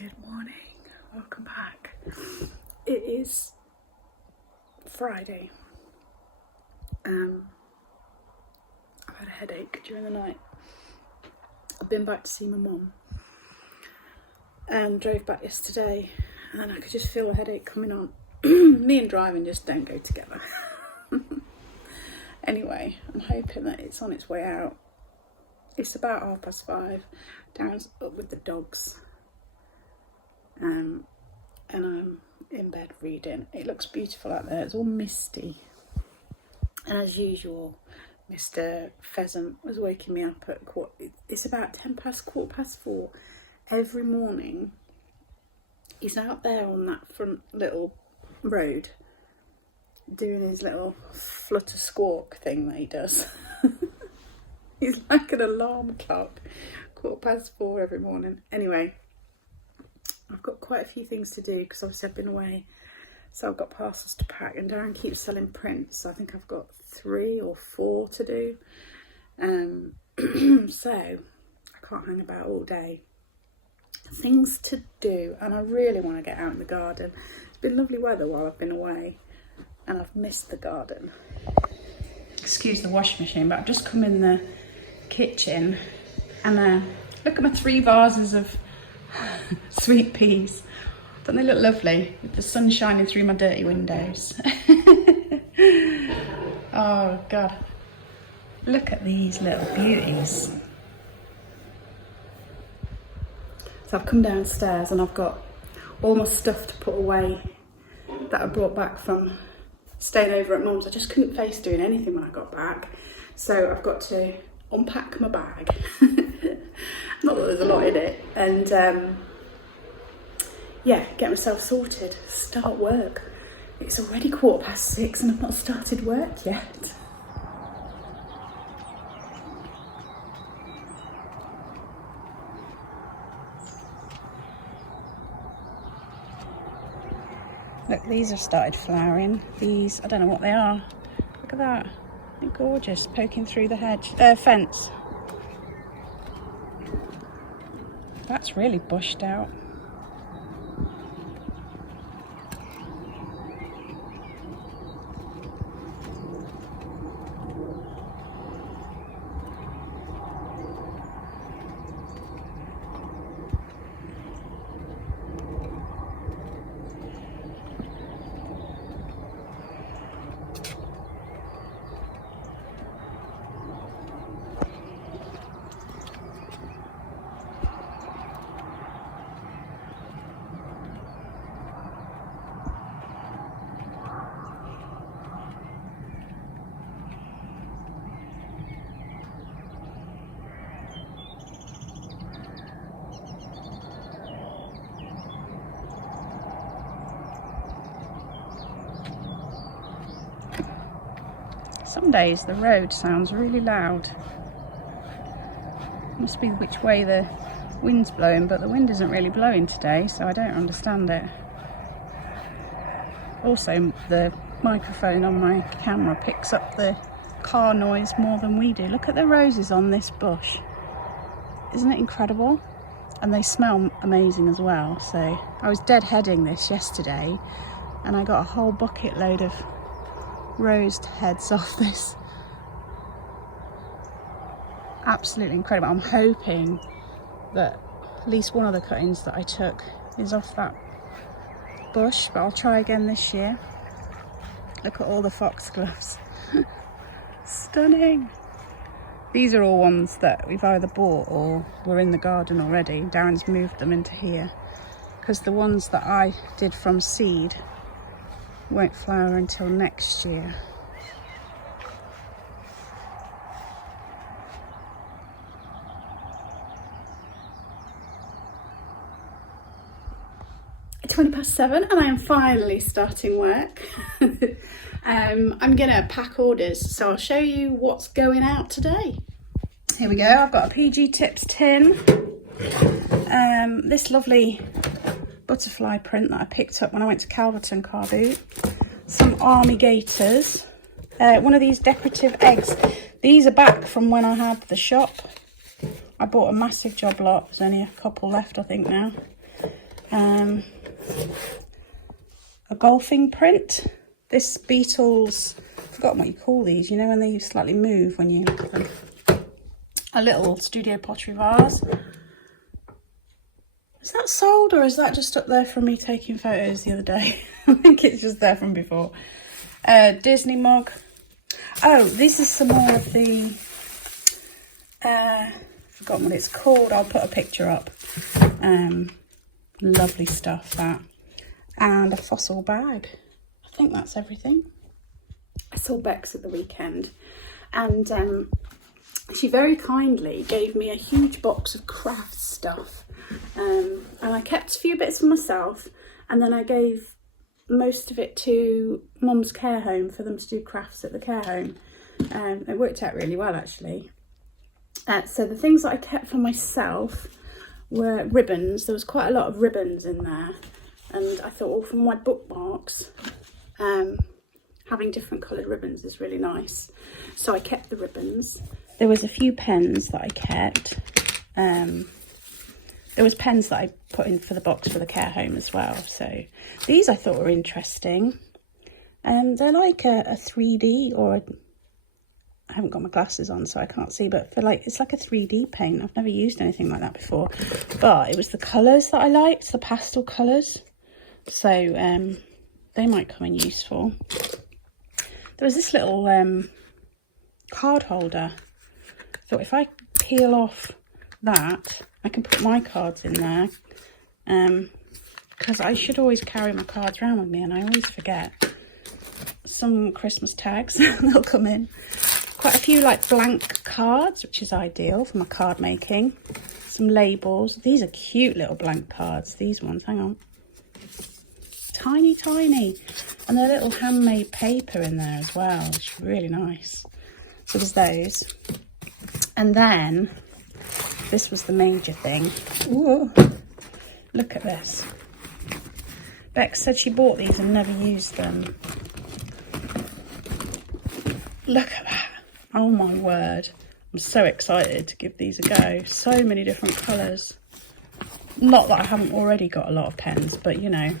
Good morning, welcome back. It is Friday. I've had a headache during the night. I've been back to see my mum and drove back yesterday, and I could just feel a headache coming on. Me and driving just don't go together. Anyway, I'm hoping that it's on its way out. It's about 5:30. Darren's up with the dogs. And I'm in bed reading. It looks beautiful out there. It's all misty. And as usual, Mr. Pheasant was waking me up at it's about 4:10 every morning. He's out there on that front little road doing his little flutter squawk thing that he does. He's like an alarm clock. 4:15 every morning. Anyway, I've got quite a few things to do because obviously I've been away, so I've got parcels to pack, and Darren keeps selling prints, so I think I've got 3 or 4 to do. So I can't hang about all day. Things to do, and I really want to get out in the garden. It's been lovely weather while I've been away, and I've missed the garden. Excuse the washing machine, but I've just come in the kitchen and look at my 3 vases of sweet peas. Don't they look lovely with the sun shining through my dirty windows? Oh God, look at these little beauties. So I've come downstairs and I've got all my stuff to put away that I brought back from staying over at Mum's. I just couldn't face doing anything when I got back, so I've got to unpack my bag. Not that there's a lot in it, and yeah, get myself sorted, start work. It's already 6:15 and I've not started work yet. Look, these have started flowering. These, I don't know what they are. Look at that, they're gorgeous, poking through the fence. That's really bushed out. Some days the road sounds really loud. Must be which way the wind's blowing, but the wind isn't really blowing today, so I don't understand it. Also, the microphone on my camera picks up the car noise more than we do. Look at the roses on this bush. Isn't it incredible? And they smell amazing as well. So I was deadheading this yesterday and I got a whole bucket load of rose heads off this. Absolutely incredible. I'm hoping that at least one of the cuttings that I took is off that bush, but I'll try again this year. Look at all the foxgloves. Stunning. These are all ones that we've either bought or were in the garden already. Darren's moved them into here because the ones that I did from seed won't flower until next year. It's 7:20 and I am finally starting work. I'm gonna pack orders, so I'll show you what's going out today. Here we go. I've got a PG Tips tin. This lovely butterfly print that I picked up when I went to Calverton car boot. Some army gaiters. One of these decorative eggs. These are back from when I had the shop. I bought a massive job lot. There's only a couple left, I think, now. a golfing print. This Beatles, I've forgotten what you call these, you know, when they slightly move when you look at them. A little studio pottery vase. Is that sold, or is that just up there from me taking photos the other day? I think it's just there from before. Disney mug. Oh, this is some more of the, forgotten what it's called. I'll put a picture up. Lovely stuff, that. And a fossil bag. I think that's everything. I saw Bex at the weekend, and she very kindly gave me a huge box of craft stuff. And I kept a few bits for myself, and then I gave most of it to Mum's care home for them to do crafts at the care home. It worked out really well, actually. So the things that I kept for myself were ribbons. There was quite a lot of ribbons in there, and I thought, well, from my bookmarks, having different coloured ribbons is really nice. So I kept the ribbons. There was a few pens that I kept. There was pens that I put in for the box for the care home as well. So these I thought were interesting. They're like a 3D, or I haven't got my glasses on so I can't see, but for like, it's like a 3D paint. I've never used anything like that before, but it was the colours that I liked, the pastel colours. So they might come in useful. There was this little card holder. Thought if I peel off that, I can put my cards in there, because I should always carry my cards around with me, and I always forget. Some Christmas tags, they'll come in. Quite a few like blank cards, which is ideal for my card making. Some labels. These are cute little blank cards, these ones, hang on. Tiny, tiny. And they're little handmade paper in there as well, which is really nice. So there's those. And then, this was the major thing. Ooh, look at this. Bex said she bought these and never used them. Look at that. Oh my word. I'm so excited to give these a go. So many different colours. Not that I haven't already got a lot of pens, but you know.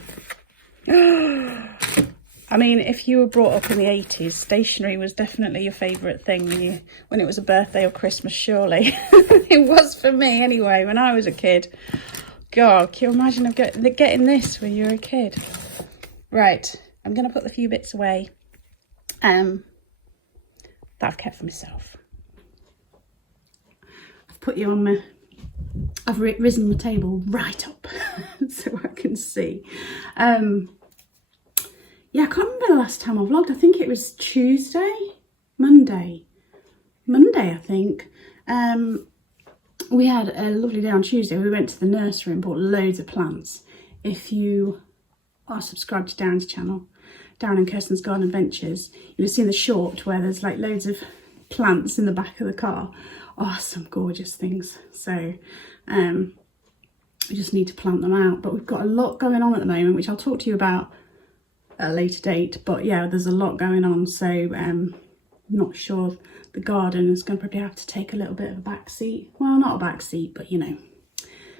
I mean, if you were brought up in the 80s, stationery was definitely your favourite thing when it was a birthday or Christmas, surely. It was for me anyway, when I was a kid. God, can you imagine getting this when you were a kid? Right, I'm going to put the few bits away that I've kept for myself. I've put you on my... I've risen the table right up so I can see. Yeah, I can't remember the last time I vlogged. I think it was Monday, I think. We had a lovely day on Tuesday. We went to the nursery and bought loads of plants. If you are subscribed to Darren's channel, Darren and Kirsten's Garden Adventures, you'll have seen the short where there's like loads of plants in the back of the car. Oh, some gorgeous things. So we just need to plant them out. But we've got a lot going on at the moment, which I'll talk to you about at a later date. But yeah, there's a lot going on. So not sure the garden is going to probably have to take a little bit of a back seat. Well, not a back seat, but you know,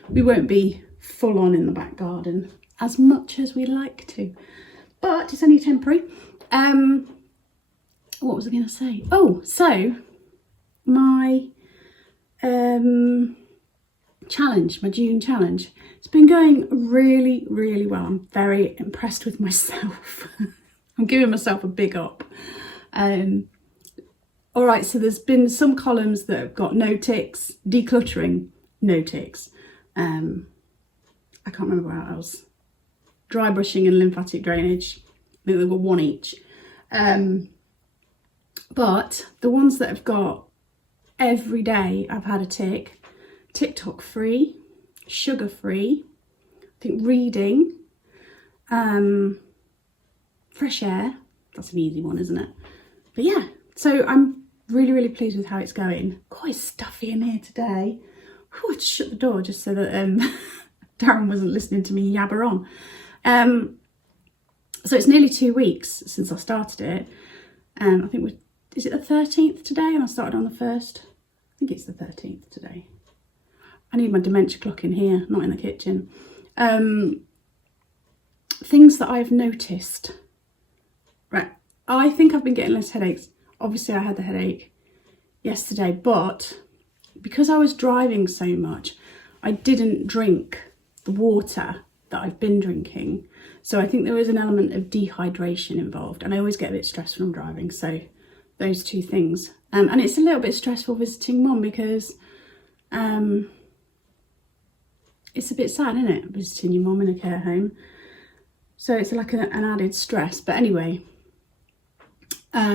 we won't be full on in the back garden as much as we'd like to. But it's only temporary. What was I going to say? Oh, so my challenge, my June challenge, it's been going really, really well. I'm very impressed with myself. I'm giving myself a big up. All right, so there's been some columns that have got no ticks, decluttering, no ticks. I can't remember what else. Dry brushing and lymphatic drainage. I think there were one each. But the ones that have got every day I've had a tick. TikTok free, sugar free, I think reading, fresh air. That's an easy one, isn't it? But yeah, so I'm really, really pleased with how it's going. Quite stuffy in here today. Whew, I just shut the door just so that Darren wasn't listening to me yabber on. So it's nearly 2 weeks since I started it. I think is it the 13th today? And I started on the 1st. I think it's the 13th today. I need my dementia clock in here, not in the kitchen. things that I've noticed. Right, I think I've been getting less headaches. Obviously I had the headache yesterday, but because I was driving so much, I didn't drink the water that I've been drinking. So I think there is an element of dehydration involved, and I always get a bit stressed from driving. So those two things. And it's a little bit stressful visiting mum because it's a bit sad, isn't it, visiting your mum in a care home? So it's like an added stress. But anyway, what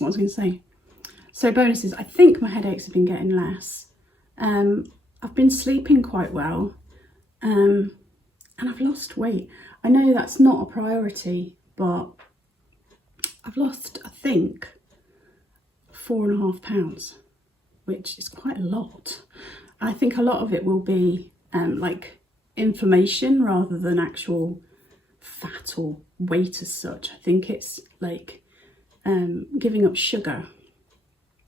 was I going to say? So bonuses, I think my headaches have been getting less. I've been sleeping quite well, and I've lost weight. I know that's not a priority, but I've lost, I think, 4.5 pounds, which is quite a lot. And I think a lot of it will be like inflammation rather than actual fat or weight as such. I think it's like giving up sugar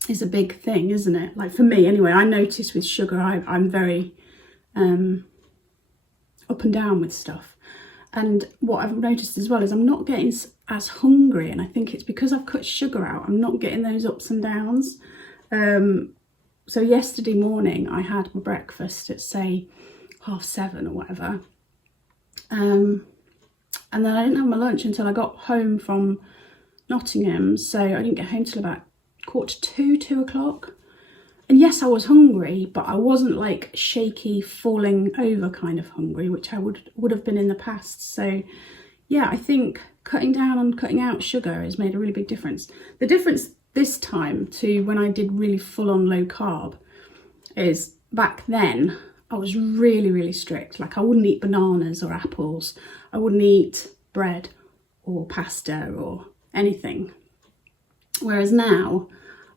is a big thing, isn't it? Like for me anyway, I notice with sugar, I'm very up and down with stuff. And what I've noticed as well is I'm not getting as hungry, and I think it's because I've cut sugar out. I'm not getting those ups and downs. So yesterday morning I had my breakfast at say 7:30 or whatever, and then I didn't have my lunch until I got home from Nottingham, so I didn't get home till about 1:45, 2 o'clock. And yes, I was hungry, but I wasn't like shaky, falling over kind of hungry, which I would have been in the past. So yeah, I think cutting down on cutting out sugar has made a really big difference. The difference this time to when I did really full on low carb is back then I was really, really strict. Like I wouldn't eat bananas or apples. I wouldn't eat bread or pasta or anything. Whereas now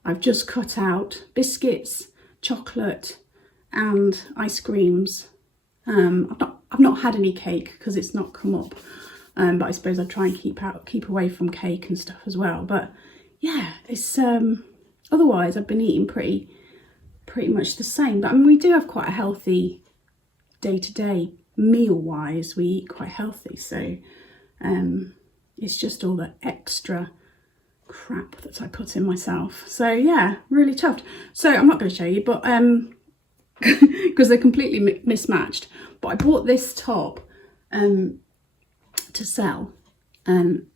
I've just cut out biscuits, chocolate and ice creams. I've not had any cake because it's not come up. But I suppose I try and keep away from cake and stuff as well. But yeah, it's otherwise I've been eating pretty much the same. But I mean, we do have quite a healthy day-to-day meal-wise. We eat quite healthy, so it's just all the extra crap that I put in myself. So yeah, really tough. So I'm not going to show you, but because they're completely mismatched. But I bought this top to sell, and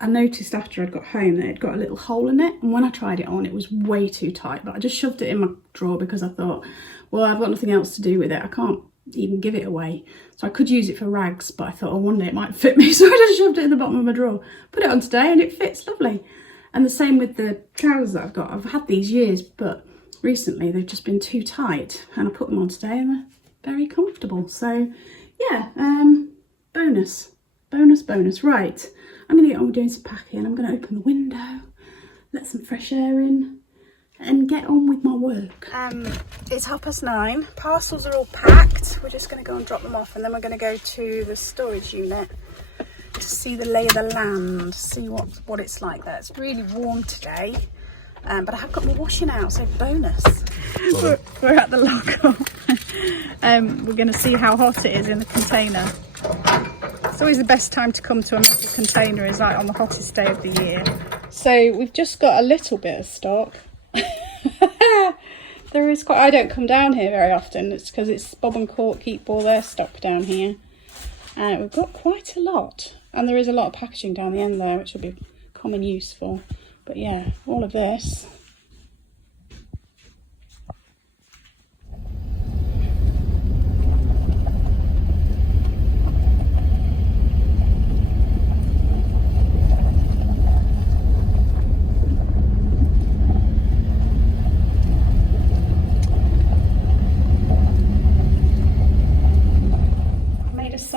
I noticed after I'd got home that it got a little hole in it, and when I tried it on it was way too tight, but I just shoved it in my drawer because I thought, well, I've got nothing else to do with it, I can't even give it away, so I could use it for rags, but I thought, oh, one day it might fit me, so I just shoved it in the bottom of my drawer, put it on today, and it fits lovely. And the same with the trousers that I've got. I've had these years, but recently they've just been too tight, and I put them on today and they're very comfortable. So yeah, bonus. Right, I'm going to get on with doing some packing. I'm going to open the window, let some fresh air in and get on with my work. It's 9:30. Parcels are all packed. We're just going to go and drop them off, and then we're going to go to the storage unit to see the lay of the land, see what it's like there. It's really warm today, but I have got my washing out, so bonus. We're at the lock-up. We're going to see how hot it is in the container. It's always the best time to come to a metal container, is like on the hottest day of the year. So we've just got a little bit of stock. There is quite, I don't come down here very often. It's because it's Bob and Court keep all their stock down here. We've got quite a lot, and there is a lot of packaging down the end there, which will be common useful. But yeah, all of this.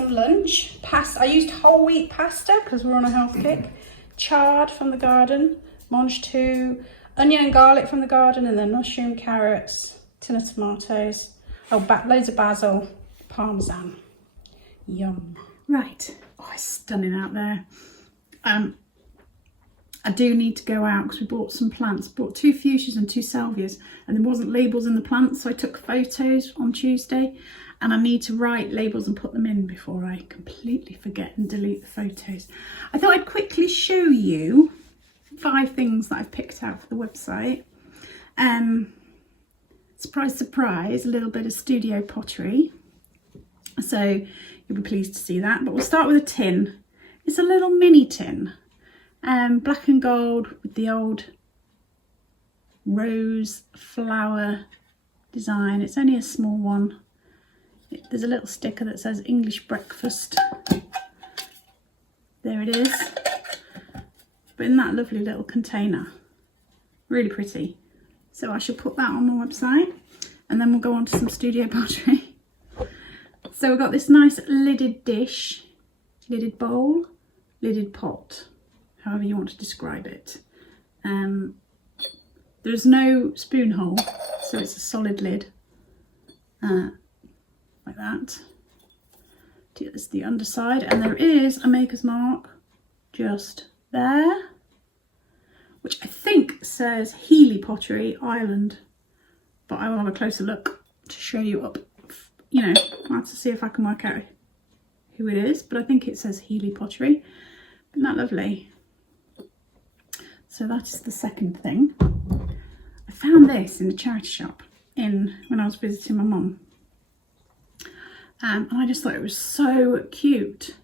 Lunch pasta. I used whole wheat pasta because we're on a health kick. Chard from the garden, mange tout, onion and garlic from the garden, and then mushroom, carrots, tin of tomatoes, loads of basil, parmesan. Yum. Right, oh, it's stunning out there. I do need to go out because we bought some plants. Bought 2 fuchsias and 2 salvias, and there wasn't labels in the plants, so I took photos on Tuesday, and I need to write labels and put them in before I completely forget and delete the photos. I thought I'd quickly show you 5 things that I've picked out for the website. Surprise, surprise, a little bit of studio pottery. So you'll be pleased to see that. But we'll start with a tin. It's a little mini tin, black and gold with the old rose flower design. It's only a small one. There's a little sticker that says English breakfast. There it is. But in that lovely little container. Really pretty. So I shall put that on my website, and then we'll go on to some studio pottery. So we've got this nice lidded dish, lidded bowl, lidded pot, however you want to describe it. There's no spoon hole, so it's a solid lid, like that. It's the underside, and there is a maker's mark just there, which I think says Healy Pottery, Ireland, but I will have a closer look to show you up. You know, I'll have to see if I can work out who it is, but I think it says Healy Pottery. Isn't that lovely? So that is the second thing. I found this in a charity shop when I was visiting my mum, and I just thought it was so cute.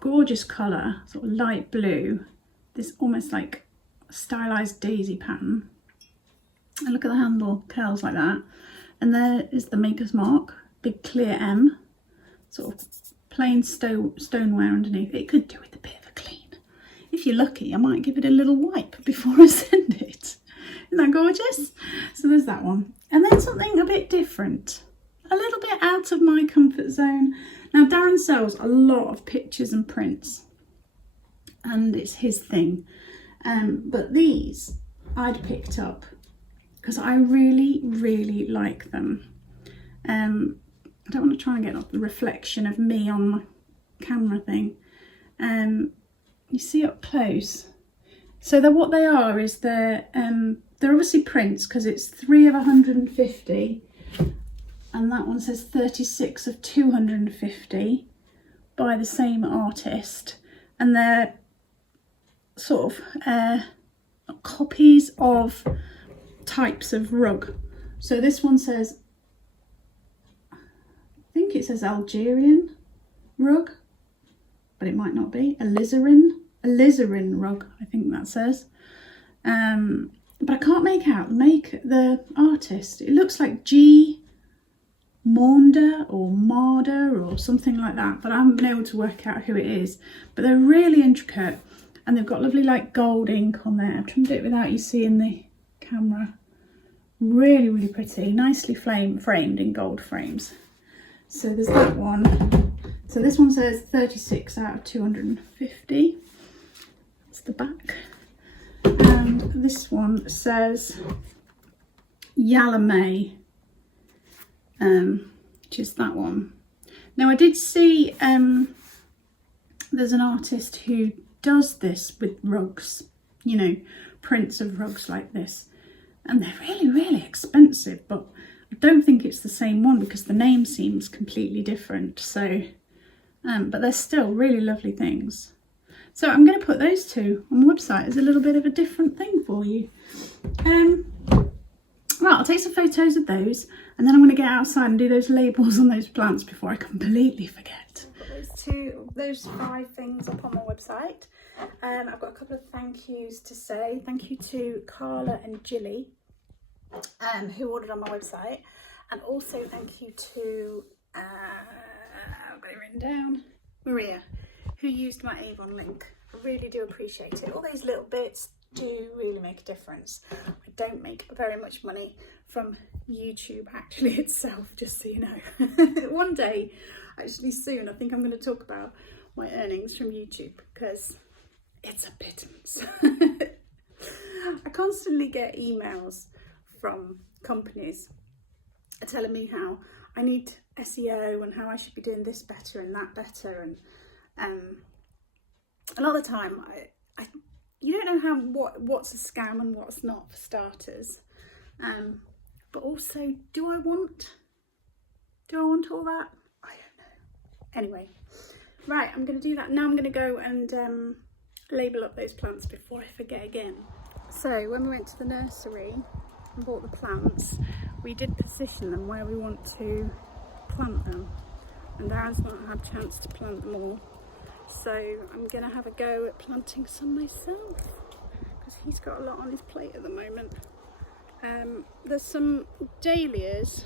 Gorgeous colour, sort of light blue. This almost like stylized daisy pattern, and look at the handle curls like that, and there is the maker's mark, big clear M, sort of plain stoneware underneath. It could do with a bit of a clean. If you're lucky, I might give it a little wipe before I send it. Isn't that gorgeous? So there's that one, and then something a bit different, a little bit out of my comfort zone. Now Darren sells a lot of pictures and prints, and it's his thing, but these I'd picked up because I really, really like them. I don't want to try and get up the reflection of me on my camera thing. You see up close. So what they are is they're obviously prints, because it's 3 of 150, and that one says 36 of 250 by the same artist, and they're sort of copies of types of rug. So this one says, I think it says Algerian rug, but it might not be. Alizarin rug, I think that says. But I can't make out the artist. It looks like G. Maunder or Marder or something like that, but I haven't been able to work out who it is. But they're really intricate, and they've got lovely like gold ink on there. I'm trying to do it without you seeing the camera. Really, really pretty, nicely framed in gold frames. So there's that one. So this one says 36 out of 250. That's the back. And this one says Yalamay, which is that one. Now I did see there's an artist who does this with rugs, you know, prints of rugs like this, and they're really, really expensive, but I don't think it's the same one because the name seems completely different. So but they're still really lovely things. So I'm going to put those two on the website as a little bit of a different thing for you. Right, I'll take some photos of those, and then I'm going to get outside and do those labels on those plants before I completely forget. I've got those 5 things up on my website. I've got a couple of thank yous to say. Thank you to Carla and Jilly, who ordered on my website, and also thank you to I've got it written down, Maria, who used my Avon link. I really do appreciate it. All those little bits do really make a difference. I don't make very much money from YouTube actually itself, just so you know. One day, actually soon, I think I'm going to talk about my earnings from YouTube, because it's a pittance. I constantly get emails from companies telling me how I need SEO and how I should be doing this better and that better, and a lot of the time you don't know what's a scam and what's not, for starters, but also, do I want Do I want all that? I don't know. Anyway, right, I'm going to do that. Now I'm going to go and label up those plants before I forget again. So when we went to the nursery and bought the plants, we did position them where we want to plant them. And Darren's not had a chance to plant them all. So I'm going to have a go at planting some myself, because he's got a lot on his plate at the moment. There's some dahlias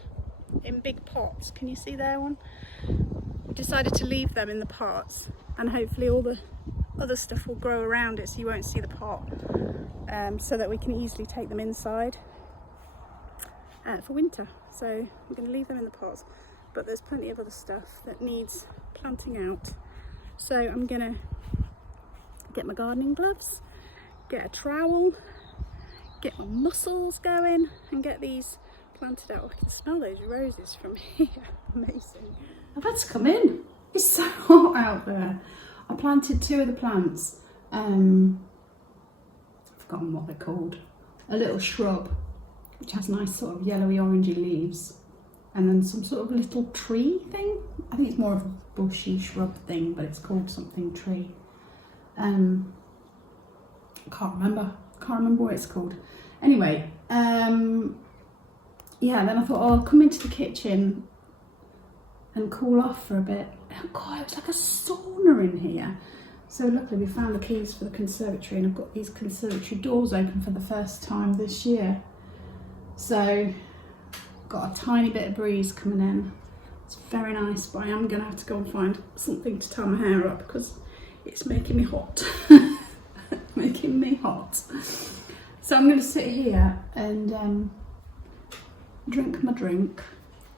in big pots. Can you see there one? We decided to leave them in the pots, and hopefully all the other stuff will grow around it so you won't see the pot, so that we can easily take them inside for winter. So I'm going to leave them in the pots, but there's plenty of other stuff that needs planting out. So I'm going to get my gardening gloves, get a trowel, get my muscles going and get these planted out. I can smell those roses from here. Amazing. I've had to come in. It's so hot out there. I planted 2 of the plants. I've forgotten what they're called. A little shrub which has nice sort of yellowy orangey leaves, and then some sort of little tree thing. I think it's more of a bushy shrub thing, but it's called something tree. I can't remember what it's called. Anyway, yeah, then I thought, oh, I'll come into the kitchen and cool off for a bit. Oh God, it was like a sauna in here. So luckily we found the keys for the conservatory, and I've got these conservatory doors open for the first time this year. So got a tiny bit of breeze coming in. It's very nice, but I am going to have to go and find something to tie my hair up because it's making me hot. Making me hot. So I'm going to sit here and drink my drink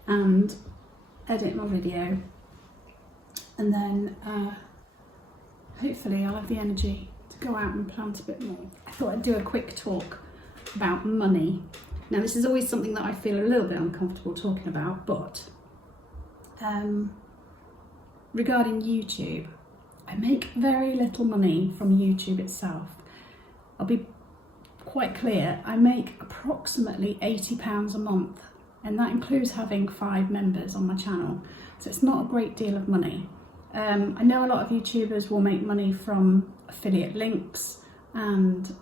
and edit my video, and then hopefully I'll have the energy to go out and plant a bit more. I thought I'd do a quick talk about money. Now this is always something that I feel a little bit uncomfortable talking about, but regarding YouTube, I make very little money from YouTube itself. I'll be quite clear, I make approximately £80 a month, and that includes having 5 members on my channel, so it's not a great deal of money. I know a lot of YouTubers will make money from affiliate links and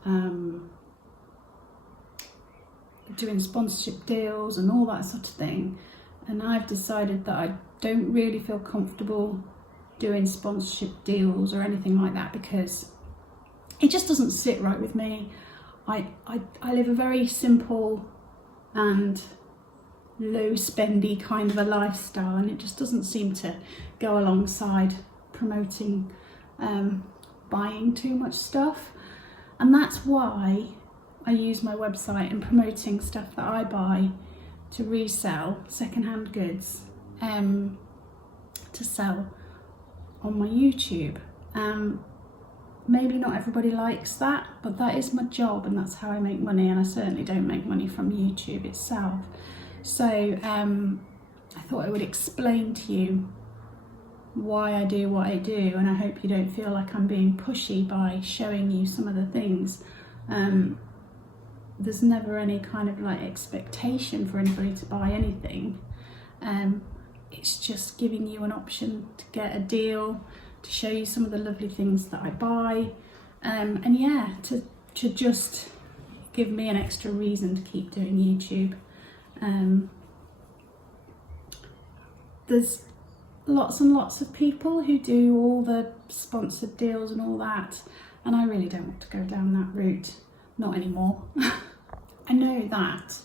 doing sponsorship deals and all that sort of thing, and I've decided that I don't really feel comfortable doing sponsorship deals or anything like that because it just doesn't sit right with me. I live a very simple and low spendy kind of a lifestyle, and it just doesn't seem to go alongside promoting buying too much stuff, and that's why I use my website and promoting stuff that I buy to resell, secondhand goods, to sell on my YouTube. Maybe not everybody likes that, but that is my job and that's how I make money, and I certainly don't make money from YouTube itself. So I thought I would explain to you why I do what I do, and I hope you don't feel like I'm being pushy by showing you some of the things. There's never any kind of like expectation for anybody to buy anything. It's just giving you an option to get a deal, to show you some of the lovely things that I buy, and yeah, to just give me an extra reason to keep doing YouTube. There's lots and lots of people who do all the sponsored deals and all that, and I really don't want to go down that route, not anymore. I know that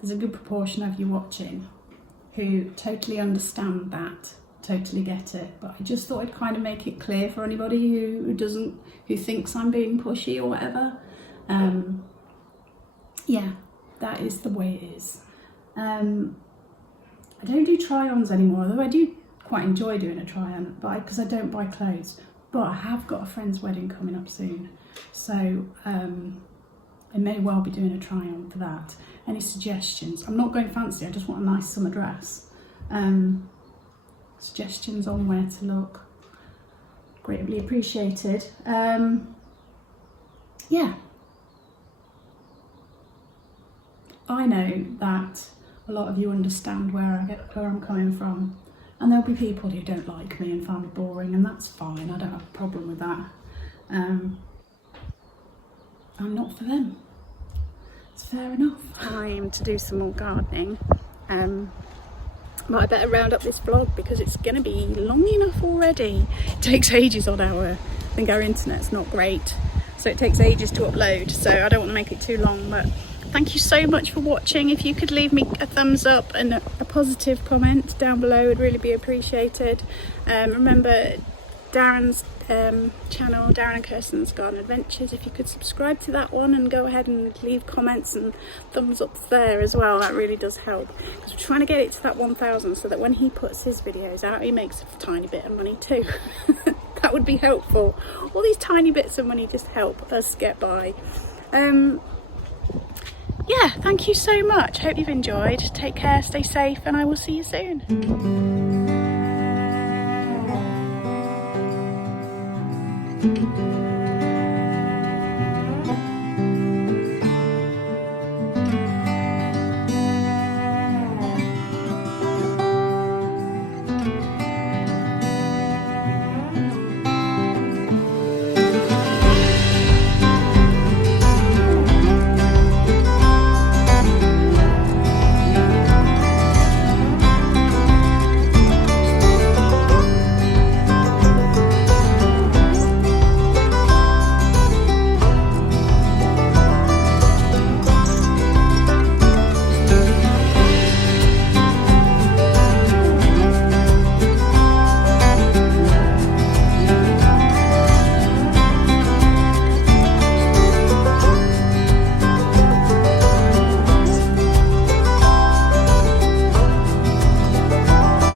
there's a good proportion of you watching who totally understand that, totally get it, but I just thought I'd kind of make it clear for anybody who thinks I'm being pushy or whatever. Yeah, that is the way it is. I don't do try-ons anymore, although I do quite enjoy doing a try-on, because I don't buy clothes, but I have got a friend's wedding coming up soon, so I may well be doing a try-on for that. Any suggestions? I'm not going fancy, I just want a nice summer dress. Suggestions on where to look, greatly appreciated. Yeah, I know that a lot of you understand where I'm coming from. And there'll be people who don't like me and find me boring, and that's fine. I don't have a problem with that. I'm not for them. It's fair enough. Time to do some more gardening. But I better round up this vlog because it's going to be long enough already. It takes ages on I think our internet's not great, so it takes ages to upload, so I don't want to make it too long. But thank you so much for watching. If you could leave me a thumbs up and a positive comment down below, it'd really be appreciated. Remember Darren's channel, Darren and Kirsten's Garden Adventures. If you could subscribe to that one and go ahead and leave comments and thumbs up there as well, that really does help, because we're trying to get it to that 1,000 so that when he puts his videos out he makes a tiny bit of money too. That would be helpful. All these tiny bits of money just help us get by. Yeah, thank you so much. Hope you've enjoyed. Take care, stay safe, and I will see you soon.